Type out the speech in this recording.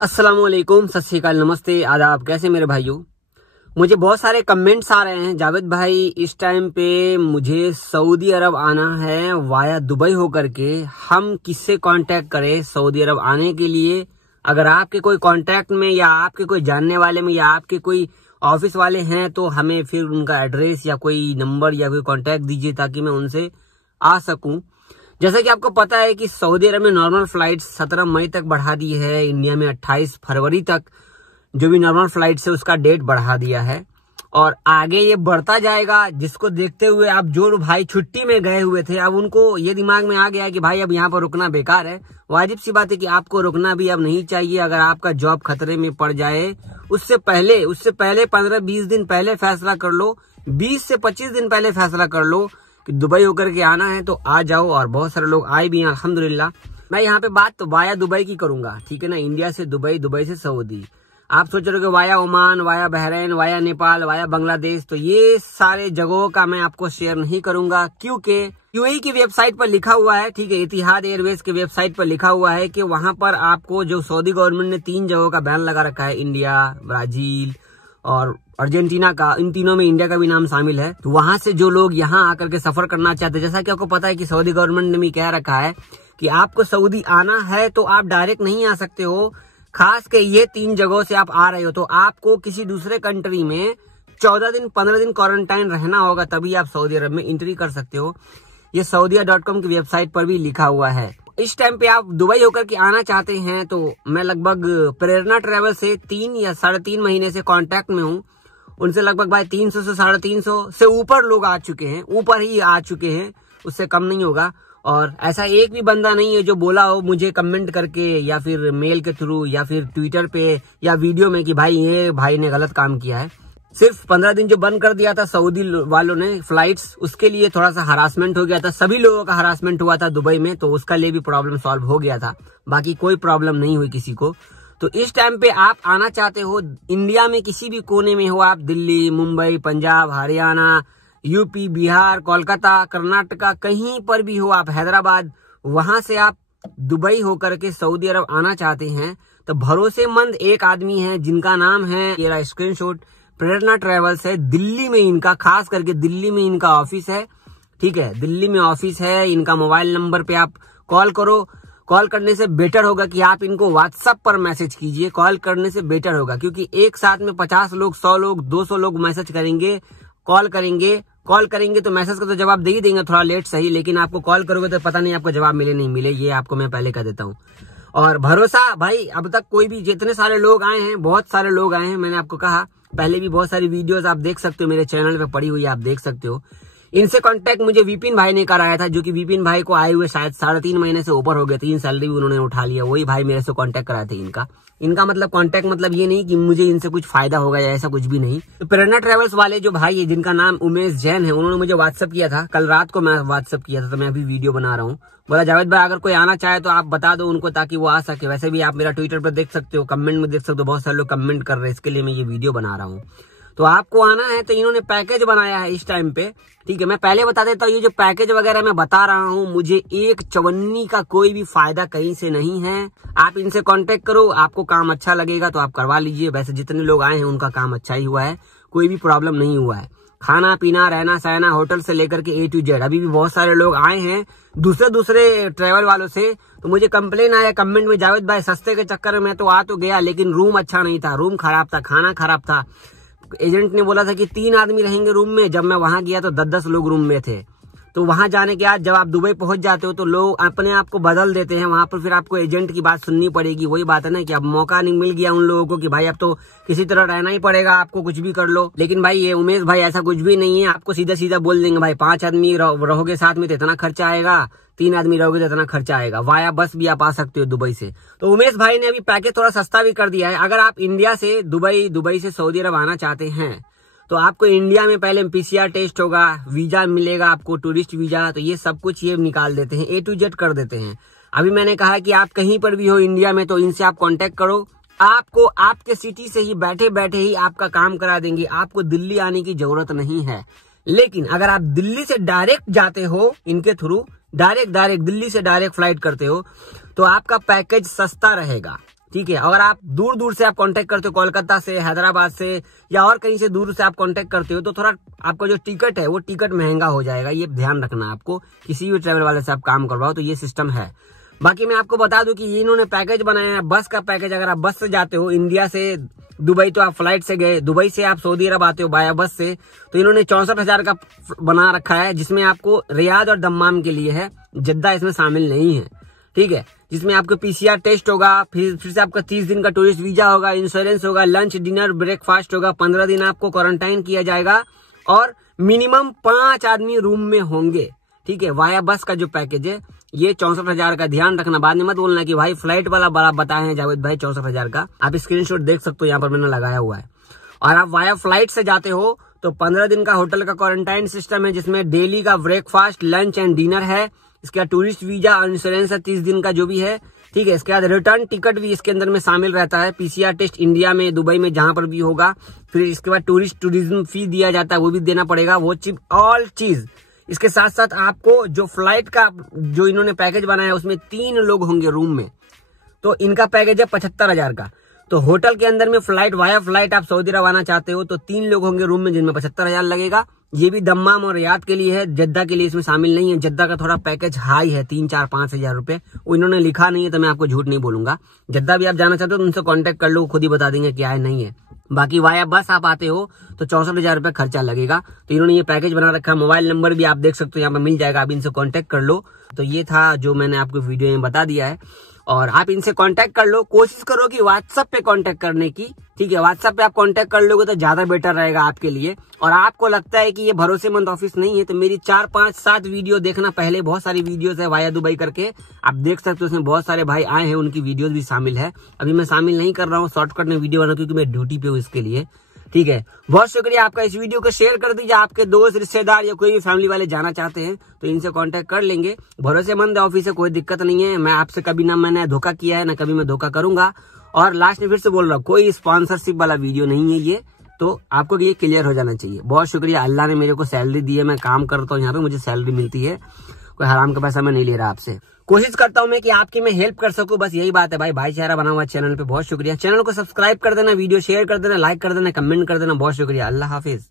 अस्सलामुअलैकुम, सत श्री अकाल, नमस्ते, आदाब। कैसे मेरे भाइयों? मुझे बहुत सारे कमेंट्स आ रहे हैं, जावेद भाई इस टाइम पे मुझे सऊदी अरब आना है वाया दुबई होकर के, हम किससे कांटेक्ट करें सऊदी अरब आने के लिए? अगर आपके कोई कांटेक्ट में या आपके कोई जानने वाले में या आपके कोई ऑफिस वाले हैं तो हमें फिर उनका एड्रेस या कोई नंबर या कोई कांटेक्ट दीजिए ताकि मैं उनसे आ सकूं। जैसा कि आपको पता है कि सऊदी अरब में नॉर्मल फ्लाइट्स 17 मई तक बढ़ा दी है, इंडिया में 28 फरवरी तक जो भी नॉर्मल फ्लाइट है उसका डेट बढ़ा दिया है और आगे ये बढ़ता जाएगा, जिसको देखते हुए अब जो भाई छुट्टी में गए हुए थे अब उनको ये दिमाग में आ गया है कि भाई अब यहाँ पर रुकना बेकार है। वाजिब सी बात है कि आपको रुकना भी अब नहीं चाहिए। अगर आपका जॉब खतरे में पड़ जाए उससे पहले 15-20 दिन पहले फैसला कर लो, 20 से 25 दिन पहले फैसला कर लो कि दुबई होकर के आना है तो आ जाओ। और बहुत सारे लोग आए भी हैं अल्हम्दुलिल्लाह। मैं यहाँ पे बात तो वाया दुबई की करूंगा, ठीक है ना, इंडिया से दुबई, दुबई से सऊदी। आप सोच रहे हो कि via Oman, via Bahrain, via Nepal, via Bangladesh, तो ये सारे जगहों का मैं आपको शेयर नहीं करूंगा क्योंकि यूएई की वेबसाइट पर लिखा हुआ है, ठीक है, इतिहाद एयरवेज की वेबसाइट पर लिखा हुआ है कि वहां पर आपको जो सऊदी गवर्नमेंट ने 3 जगहों का बैन लगा रखा है, इंडिया, ब्राजील और अर्जेंटीना का, इन तीनों में इंडिया का भी नाम शामिल है। तो वहां से जो लोग यहाँ आकर के सफर करना चाहते हैं, जैसा कि आपको पता है कि सऊदी गवर्नमेंट ने भी कह रखा है कि आपको सऊदी आना है तो आप डायरेक्ट नहीं आ सकते हो, खास के ये 3 जगहों से आप आ रहे हो तो आपको किसी दूसरे कंट्री में 14 दिन 15 दिन क्वारंटाइन रहना होगा, तभी आप सऊदी अरब में एंट्री कर सकते हो। ये saudia.com की वेबसाइट पर भी लिखा हुआ है। इस टाइम पे आप दुबई होकर के आना चाहते हैं तो मैं लगभग प्रेरणा ट्रेवल से 3 या 3.5 महीने से कांटेक्ट में हूँ। उनसे लगभग भाई 300 से 350 से ऊपर लोग आ चुके हैं, ऊपर ही आ चुके हैं, उससे कम नहीं होगा। और ऐसा एक भी बंदा नहीं है जो बोला हो मुझे कमेंट करके या फिर मेल के थ्रू या फिर ट्विटर पे या वीडियो में कि भाई ये भाई ने गलत काम किया है। सिर्फ 15 दिन जो बंद कर दिया था सऊदी वालों ने फ्लाइट्स, उसके लिए थोड़ा सा हरासमेंट हो गया था, सभी लोगों का हरासमेंट हुआ था दुबई में, तो उसका लिए भी प्रॉब्लम सॉल्व हो गया था, बाकी कोई प्रॉब्लम नहीं हुई किसी को। तो इस टाइम पे आप आना चाहते हो, इंडिया में किसी भी कोने में हो आप, दिल्ली, मुंबई, पंजाब, हरियाणा, यूपी, बिहार, कोलकाता, कर्नाटका, कहीं पर भी हो आप, हैदराबाद, वहां से आप दुबई होकर के सऊदी अरब आना चाहते हैं तो भरोसेमंद एक आदमी है जिनका नाम है, मेरा स्क्रीनशॉट, प्रेरणा ट्रेवल्स है। दिल्ली में इनका, खास करके दिल्ली में इनका ऑफिस है, ठीक है, दिल्ली में ऑफिस है। इनका मोबाइल नंबर पे आप कॉल करो। कॉल करने से बेटर होगा कि आप इनको व्हाट्सएप पर मैसेज कीजिए, कॉल करने से बेटर होगा क्योंकि एक साथ में 50 लोग, 100 लोग, 200 लोग मैसेज करेंगे, कॉल करेंगे तो मैसेज का तो जवाब दे ही देंगे, थोड़ा लेट सही, लेकिन आपको कॉल करोगे तो पता नहीं आपको जवाब मिले नहीं मिले, ये आपको मैं पहले कह देता हूँ। और भरोसा भाई, अब तक कोई भी, जितने सारे लोग आए हैं, बहुत सारे लोग आए हैं, मैंने आपको कहा पहले भी, बहुत सारी वीडियोस आप देख सकते हो, मेरे चैनल पे पड़ी हुई है, आप देख सकते हो। इनसे कांटेक्ट मुझे विपिन भाई ने कराया था, जो कि विपिन भाई को आए हुए शायद 3.5 महीने से ऊपर हो गए, 3 सैलरी भी उन्होंने उठा लिया, वही भाई मेरे से कांटेक्ट कराए थे। इनका मतलब कांटेक्ट मतलब ये नहीं कि मुझे इनसे कुछ फायदा होगा या ऐसा कुछ भी नहीं। तो प्रेरणा ट्रेवल्स वाले जो भाई है जिनका नाम उमेश जैन है, उन्होंने मुझे व्हाट्सअप किया था, कल रात को मैं व्हाट्सअप किया था, तो मैं अभी वीडियो बना रहा हूँ। बोला जावेद भाई अगर कोई आना चाहे तो आप बता दो उनको ताकि वो आ सके। वैसे भी आप मेरा ट्विटर पर देख सकते हो, कमेंट में देख सकते हो, बहुत सारे लोग कमेंट कर रहे हैं, इसके लिए मैं ये वीडियो बना रहा हूँ। तो आपको आना है तो इन्होंने पैकेज बनाया है इस टाइम पे, ठीक है। मैं पहले बता देता हूँ, ये जो पैकेज वगैरह मैं बता रहा हूँ, मुझे एक चवन्नी का कोई भी फायदा कहीं से नहीं है। आप इनसे कांटेक्ट करो, आपको काम अच्छा लगेगा तो आप करवा लीजिए। वैसे जितने लोग आए हैं उनका काम अच्छा ही हुआ है, कोई भी प्रॉब्लम नहीं हुआ है। खाना पीना, रहना सहना, होटल से लेकर के A to Z। अभी भी बहुत सारे लोग आए हैं दूसरे ट्रेवल वालों से, तो मुझे कंप्लेन आया कमेंट में, जावेद भाई सस्ते के चक्कर में तो आ तो गया लेकिन रूम अच्छा नहीं था, रूम खराब था, खाना खराब था। एजेंट ने बोला था कि 3 आदमी रहेंगे रूम में, जब मैं वहां गया तो 10-10 लोग रूम में थे। तो वहां जाने के बाद जब आप दुबई पहुंच जाते हो तो लोग अपने आप को बदल देते हैं, वहां पर फिर आपको एजेंट की बात सुननी पड़ेगी। वही बात है ना कि अब मौका नहीं मिल गया उन लोगों को कि भाई अब तो किसी तरह रहना ही पड़ेगा, आपको कुछ भी कर लो। लेकिन भाई ये उमेश भाई ऐसा कुछ भी नहीं है, आपको सीधा सीधा बोल देंगे भाई 5 आदमी रहोगे साथ में तो इतना खर्चा आएगा, 3 आदमी रहोगे तो इतना खर्चा आएगा, वाया बस भी आप आ सकते हो दुबई से। तो उमेश भाई ने अभी पैकेज थोड़ा सस्ता भी कर दिया है। अगर आप इंडिया से दुबई, दुबई से सऊदी अरब आना चाहते हैं तो आपको इंडिया में पहले PCR टेस्ट होगा, वीजा मिलेगा आपको, टूरिस्ट वीजा, तो ये सब कुछ ये निकाल देते हैं, A to Z कर देते हैं। अभी मैंने कहा कि आप कहीं पर भी हो इंडिया में तो इनसे आप कांटेक्ट करो, आपको आपके सिटी से ही बैठे बैठे ही आपका काम करा देंगे, आपको दिल्ली आने की जरूरत नहीं है। लेकिन अगर आप दिल्ली से डायरेक्ट जाते हो इनके थ्रू, डायरेक्ट दिल्ली से डायरेक्ट फ्लाइट करते हो, तो आपका पैकेज सस्ता रहेगा। ठीक है, अगर आप दूर दूर से आप कांटेक्ट करते हो, कोलकाता से, हैदराबाद से या और कहीं से दूर से आप कांटेक्ट करते हो, तो थोड़ा आपका जो टिकट है वो टिकट महंगा हो जाएगा। ये ध्यान रखना आपको, किसी भी ट्रेवल वाले से आप काम करवाओ तो ये सिस्टम है। बाकी मैं आपको बता दूं कि ये इन्होंने पैकेज बनाया है बस का पैकेज। अगर आप बस से जाते हो इंडिया से दुबई, तो आप फ्लाइट से गए, दुबई से आप सऊदी अरब आते हो बाया बस से, तो इन्होंने 64,000 का बना रखा है, जिसमें आपको रियाद और दम्माम के लिए है, जद्दा इसमें शामिल नहीं है। ठीक है, जिसमें आपको PCR टेस्ट होगा, फिर से आपका 30 दिन का टूरिस्ट वीजा होगा, इंश्योरेंस होगा, लंच डिनर ब्रेकफास्ट होगा, 15 दिन आपको क्वारंटाइन किया जाएगा और मिनिमम 5 आदमी रूम में होंगे। ठीक है, वाया बस का जो पैकेज है ये 64,000 का। ध्यान रखना, बाद में मत बोलना कि भाई फ्लाइट वाला बड़ा बताए हैं जावेद भाई 64,000 का। आप स्क्रीनशॉट देख सकते हो, यहाँ पर मैंने लगाया हुआ है। और आप वाया फ्लाइट से जाते हो तो 15 दिन का होटल का क्वारंटाइन सिस्टम है, जिसमें डेली का ब्रेकफास्ट, लंच एंड डिनर है। इसके बाद टूरिस्ट वीजा और इंश्योरेंस है 30 दिन का जो भी है। ठीक है, इसके बाद रिटर्न टिकट भी इसके अंदर में शामिल रहता है, PCR टेस्ट इंडिया में, दुबई में, जहां पर भी होगा। फिर इसके बाद टूरिज्म फी दिया जाता है, वो भी देना पड़ेगा, वो ऑल चीज। इसके साथ साथ आपको जो फ्लाइट का जो इन्होंने पैकेज बनाया है उसमें 3 लोग होंगे रूम में, तो इनका पैकेज है 75,000 का। तो होटल के अंदर में फ्लाइट, वाया फ्लाइट आप सऊदी अरब आना चाहते हो तो 3 लोग होंगे रूम में, जिनमें 75,000 लगेगा। ये भी दम्माम और रियाद के लिए है, जद्दा के लिए इसमें शामिल नहीं है। जद्दा का थोड़ा पैकेज हाई है, 3, 4, 5 हजार रुपए, वो इन्होंने लिखा नहीं है, तो मैं आपको झूठ नहीं बोलूंगा। जद्दा भी आप जाना चाहते हो तो उनसे कांटेक्ट कर लो, खुद ही बता देंगे क्या है नहीं है। बाकी वाया बस आप आते हो तो 64,000 रुपए खर्चा लगेगा। तो इन्होंने ये पैकेज बना रखा है। मोबाइल नंबर भी आप देख सकते हो यहाँ पे मिल जाएगा, आप इनसे कांटेक्ट कर लो। तो ये था जो मैंने आपको वीडियो में बता दिया है, और आप इनसे कांटेक्ट कर लो। कोशिश करो कि व्हाट्सएप पे कांटेक्ट करने की। ठीक है, व्हाट्सएप पे आप कांटेक्ट कर लोगे तो ज्यादा बेटर रहेगा आपके लिए। और आपको लगता है कि ये भरोसेमंद ऑफिस नहीं है तो मेरी 4, 5, 7 वीडियो देखना, पहले बहुत सारी वीडियोस है वाया दुबई करके, आप देख सकते हो। उसमें बहुत सारे भाई आए हैं, उनकी वीडियोस भी शामिल है। अभी मैं शामिल नहीं कर रहा हूँ, शॉर्टकट में वीडियो बना क्योंकि मैं ड्यूटी पे हूँ इसके लिए। ठीक है, बहुत शुक्रिया आपका। इस वीडियो को शेयर कर दीजिए, आपके दोस्त, रिश्तेदार या कोई भी फैमिली वाले जाना चाहते हैं तो इनसे कांटेक्ट कर लेंगे। भरोसेमंद ऑफिस है, कोई दिक्कत नहीं है। मैं आपसे कभी ना मैंने धोखा किया है, ना कभी मैं धोखा करूंगा। और लास्ट में फिर से बोल रहा हूँ, कोई स्पॉन्सरशिप वाला वीडियो नहीं है ये, तो आपको ये क्लियर हो जाना चाहिए। बहुत शुक्रिया, अल्लाह ने मेरे को सैलरी दी है, मैं काम करता हूँ यहाँ पे, मुझे सैलरी मिलती है, कोई हराम का पैसा मैं नहीं ले रहा आपसे। कोशिश करता हूं मैं कि आपकी मैं हेल्प कर सकूं, बस यही बात है भाई। भाईचारा बना हुआ चैनल पे बहुत शुक्रिया। चैनल को सब्सक्राइब कर देना, वीडियो शेयर कर देना, लाइक कर देना, कमेंट कर देना। बहुत शुक्रिया, अल्लाह हाफिज।